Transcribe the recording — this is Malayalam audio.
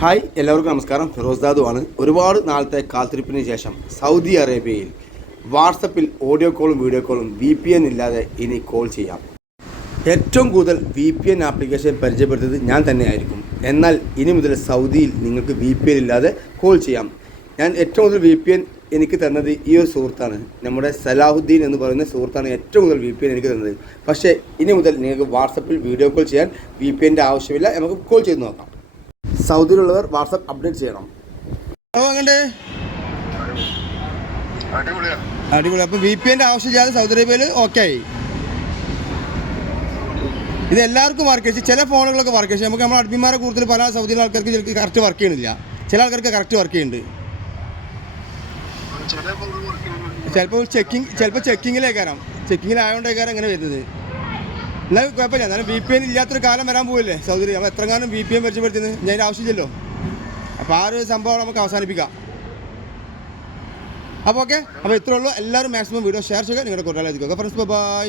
ഹായ് എല്ലാവർക്കും നമസ്കാരം. ഫിറോസ് ദാദു ആണ് ഒരുപാട് നാളത്തെ കാത്തിരിപ്പിന് ശേഷം സൗദി അറേബ്യയിൽ വാട്സപ്പിൽ ഓഡിയോ കോളും വീഡിയോ കോളും വി പി എൻ ഇല്ലാതെ ഇനി കോൾ ചെയ്യാം. ഏറ്റവും കൂടുതൽ വി പി എൻ ആപ്ലിക്കേഷൻ പരിചയപ്പെടുത്തിയത് ഞാൻ തന്നെയായിരിക്കും. എന്നാൽ ഇനി മുതൽ സൗദിയിൽ നിങ്ങൾക്ക് വി പി എൻ ഇല്ലാതെ കോൾ ചെയ്യാം. ഞാൻ ഏറ്റവും കൂടുതൽ വി പി എൻ എനിക്ക് തന്നത് ഈ ഒരു സുഹൃത്താണ്. നമ്മുടെ സലാഹുദ്ദീൻ എന്ന് പറയുന്ന സുഹൃത്താണ് ഏറ്റവും കൂടുതൽ വി പി എൻ എനിക്ക് തന്നത്. പക്ഷേ ഇനി മുതൽ നിങ്ങൾക്ക് വാട്സപ്പിൽ വീഡിയോ കോൾ ചെയ്യാൻ വി പി എന്റെ ആവശ്യമില്ല. നമുക്ക് കോൾ ചെയ്ത് നോക്കാം. സൗദിയിലുള്ളവർ വാട്സപ്പ് അപ്ഡേറ്റ് ചെയ്യണം. അങ്ങണ്ട് അടിപൊളിയാ. അടിപൊളി അപ്പൊ വി പി എന്റെ ആവശ്യമില്ലാതെ സൗദി അറേബ്യയിൽ ഓക്കെ ആയി. ഇത് എല്ലാവർക്കും വർക്ക് ചെയ്യും. ചില ഫോണുകളൊക്കെ വർക്ക് ചെയ്യും. നമുക്ക് നമ്മുടെ അഡ്മിമാരെ കൂടുതൽ പല സൗദിയിലെ ആൾക്കാർക്ക് ചിലർക്ക് കറക്റ്റ് വർക്ക് ചെയ്യണില്ല. ചില ആൾക്കാർക്ക് കറക്റ്റ് വർക്ക് ചെയ്യുന്നുണ്ട് ചില ഫോൺ വർക്ക് ചെയ്യുന്നുണ്ട്. ചിലപ്പോൾ ചെക്കിങ് ചിലപ്പോൾ ചെക്കിങ്ങിലേക്കാരം ചെക്കിങ്ങിലായതുകൊണ്ടേക്കാരം ഇങ്ങനെ വരുന്നത്. എന്നാലും കുഴപ്പമില്ല. എന്നാലും ബി പി എൻ ഇല്ലാത്തൊരു കാലം വരാൻ പോവില്ലേ? സൗദി നമ്മൾ എത്ര കാലം ബി പി എൻ പരിചയപ്പെടുത്തുന്നത് ഞാൻ അതിന്റെ ആവശ്യമില്ലല്ലോ. അപ്പോൾ ആ ഒരു സംഭവം നമുക്ക് അവസാനിപ്പിക്കാം. അപ്പോൾ ഓക്കെ അപ്പോൾ ഇത്രേ ഉള്ളൂ. എല്ലാവരും മാക്സിമം വീഡിയോ ഷെയർ ചെയ്യുക. നിങ്ങളുടെ കൂട്ടുകാരെ എത്തിക്കുക ഫ്രണ്ട്സ് ബൈ